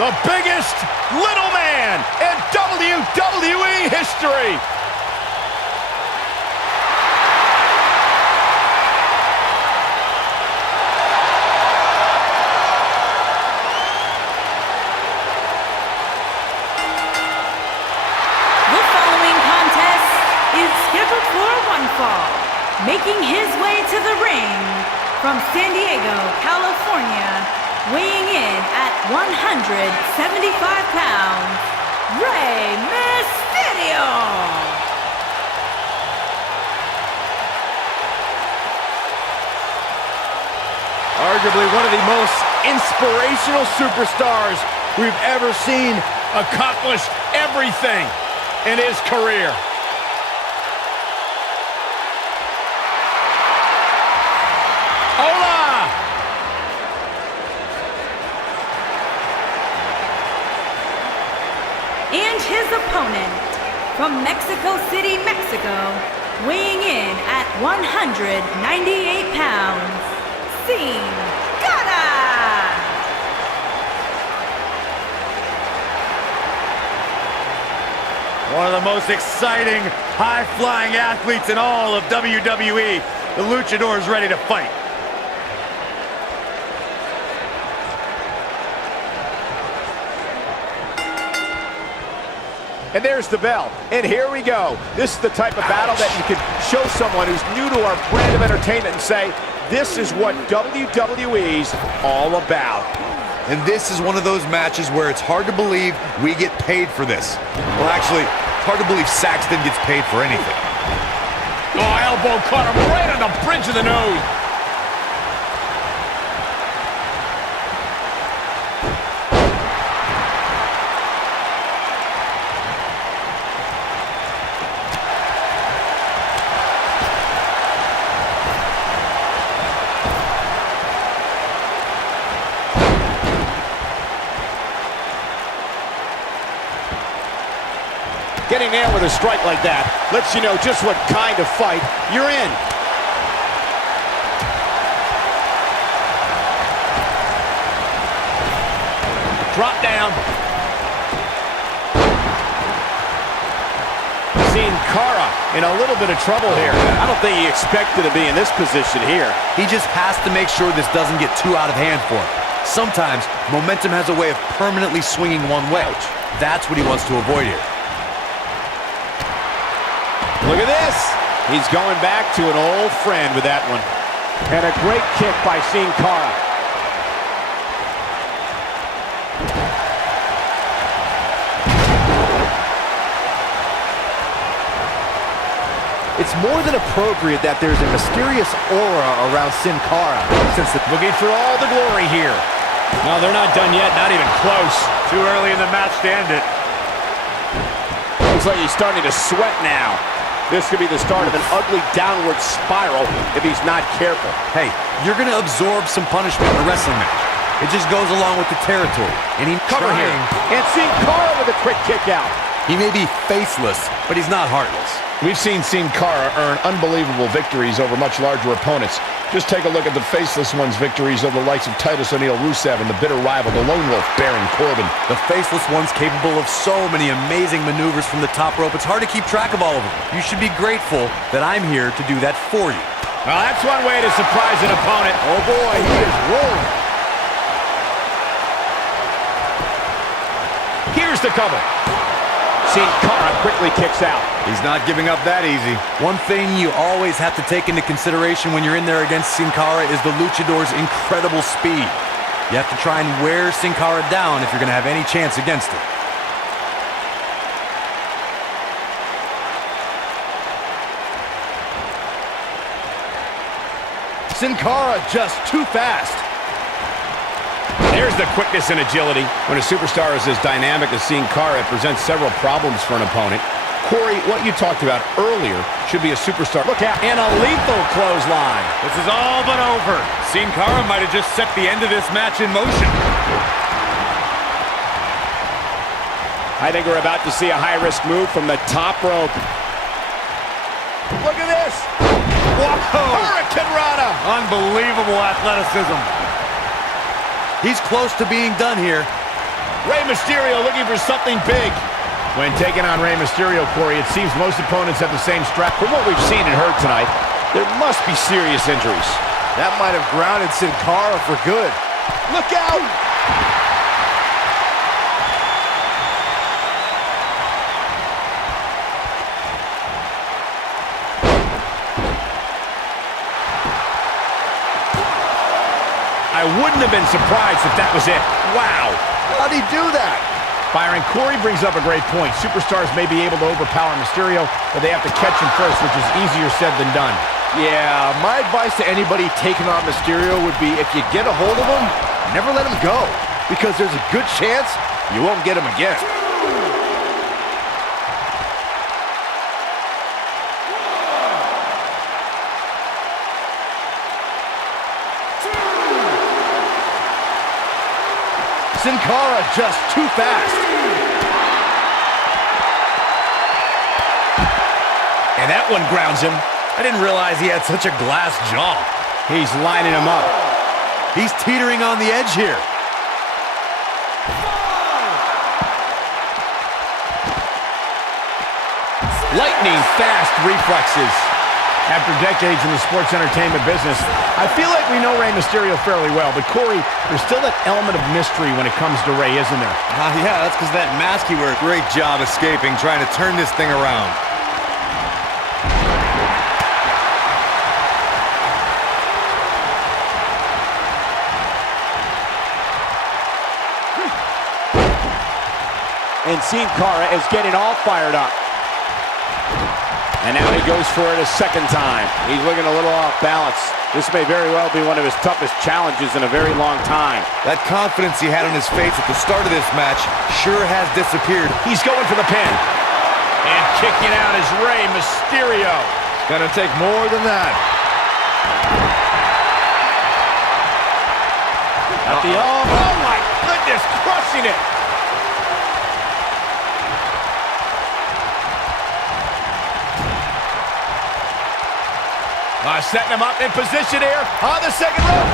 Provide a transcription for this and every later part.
the biggest little man in WWE history. The following contest is scheduled for one fall. Making his way to the ring from San Diego, California, weighing in at 175 pounds, Rey Mysterio. Arguably one of the most inspirational superstars we've ever seen accomplish everything in his career. Hola! And his opponent from Mexico City, Mexico, weighing in at 198 pounds, Cara. One of the most exciting, high-flying athletes in all of WWE. The Luchador is ready to fight. And there's the bell. And here we go. This is the type of battle that you can show someone who's new to our brand of entertainment and say, this is what WWE's all about. And this is one of those matches where it's hard to believe we get paid for this. Well, actually, hard to believe Saxton gets paid for anything. Oh, elbow caught him right on the bridge of the nose. Getting there with a strike like that lets you know just what kind of fight you're in. Drop down. Seeing Cara in a little bit of trouble here. I don't think he expected to be in this position here. He just has to make sure this doesn't get too out of hand for him. Sometimes, momentum has a way of permanently swinging one way. That's what he wants to avoid here. Look at this. He's going back to an old friend with that one. And a great kick by Cara. It's more than appropriate that there's a mysterious aura around Cara. Since looking for all the glory here. No, they're not done yet. Not even close. Too early in the match to end it. Looks like he's starting to sweat now. This could be the start of an ugly downward spiral if he's not careful. Hey, you're going to absorb some punishment in a wrestling match. It just goes along with the territory. And he's Cover here. And Cara with a quick kick out. He may be faceless, but he's not heartless. We've seen Cara earn unbelievable victories over much larger opponents. Just take a look at the faceless one's victories over the likes of Titus O'Neil, Rusev, and the bitter rival, the Lone Wolf, Baron Corbin. The faceless one's capable of so many amazing maneuvers from the top rope, it's hard to keep track of all of them. You should be grateful that I'm here to do that for you. Well, that's one way to surprise an opponent. Oh boy, he is rolling. Here's the cover. Cara quickly kicks out. He's not giving up that easy. One thing you always have to take into consideration when you're in there against Cara is the Luchador's incredible speed. You have to try and wear Cara down if you're going to have any chance against him. Cara just too fast. There's the quickness and agility. When a superstar is as dynamic as Cara, it presents several problems for an opponent. Corey, what you talked about earlier should be a superstar. Look out. And a lethal clothesline. This is all but over. Cara might have just set the end of this match in motion. I think we're about to see a high-risk move from the top rope. Look at this. Whoa! Hurricane Rana. Unbelievable athleticism. He's close to being done here. Rey Mysterio looking for something big. When taking on Rey Mysterio, Corey, it seems most opponents have the same strap. From what we've seen and heard tonight, there must be serious injuries. That might have grounded Sin Cara for good. Look out! I wouldn't have been surprised if that was it. Wow. How'd he do that? Byron, Corey brings up a great point. Superstars may be able to overpower Mysterio, but they have to catch him first, which is easier said than done. Yeah, my advice to anybody taking on Mysterio would be if you get a hold of him, never let him go, because there's a good chance you won't get him again. Sin Cara just too fast. And that one grounds him. I didn't realize he had such a glass jaw. He's lining him up. He's teetering on the edge here. Lightning fast reflexes. After decades in the sports entertainment business, I feel like we know Rey Mysterio fairly well, but Corey, there's still that element of mystery when it comes to Rey, isn't there? Yeah, that's because that mask he wears. Great job escaping, trying to turn this thing around. And Sin Cara is getting all fired up. And now he goes for it a second time. He's looking a little off balance. This may very well be one of his toughest challenges in a very long time. That confidence he had on his face at the start of this match sure has disappeared. He's going for the pin. And kicking out is Rey Mysterio. It's gonna take more than that. Oh my goodness, crushing it. Setting him up in position here on the second rope.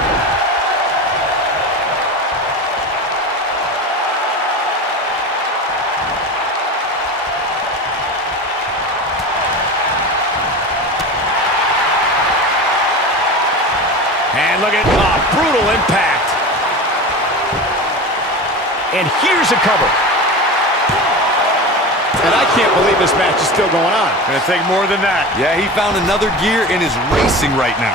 And look at brutal impact. And here's a cover. And I can't believe this match is still going on. Gonna take more than that. Yeah, he found another gear and is racing right now.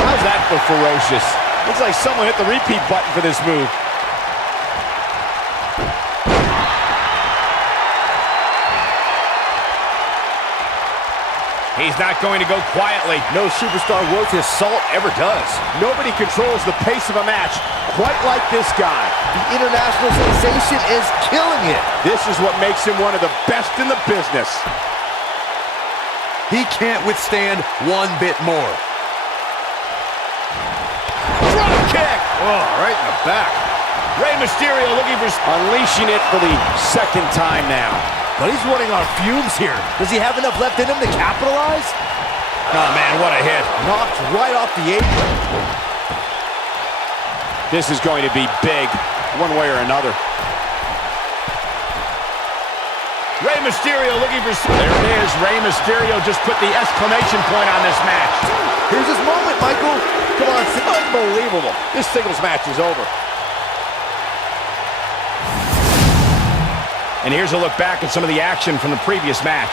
How's that for ferocious? Looks like someone hit the repeat button for this move. He's not going to go quietly. No superstar worth his salt ever does. Nobody controls the pace of a match quite like this guy. The international sensation is killing it. This is what makes him one of the best in the business. He can't withstand one bit more. Drop kick! Oh, right in the back. Rey Mysterio looking for... Unleashing it for the second time now. But he's running on fumes here. Does he have enough left in him to capitalize? Oh, man, what a hit. Knocked right off the apron. This is going to be big, one way or another. Rey Mysterio looking for... There it is. Rey Mysterio just put the exclamation point on this match. Here's his moment, Michael. Come on, unbelievable. This singles match is over. And here's a look back at some of the action from the previous match.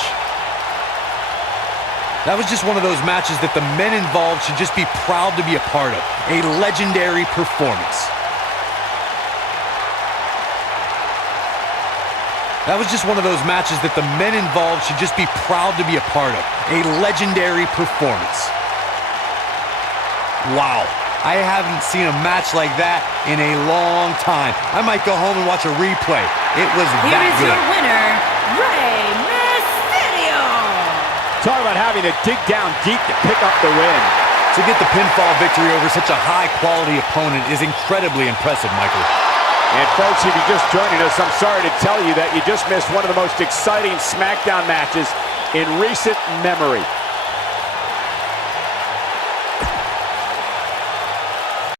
That was just one of those matches that the men involved should just be proud to be a part of. A legendary performance. That was just one of those matches that the men involved should just be proud to be a part of. A legendary performance. Wow. I haven't seen a match like that in a long time. I might go home and watch a replay. It was that good. Here is your winner, Rey Mysterio. Talk about having to dig down deep to pick up the win. To get the pinfall victory over such a high-quality opponent is incredibly impressive, Michael. And folks, if you're just joining us, I'm sorry to tell you that you just missed one of the most exciting SmackDown matches in recent memory.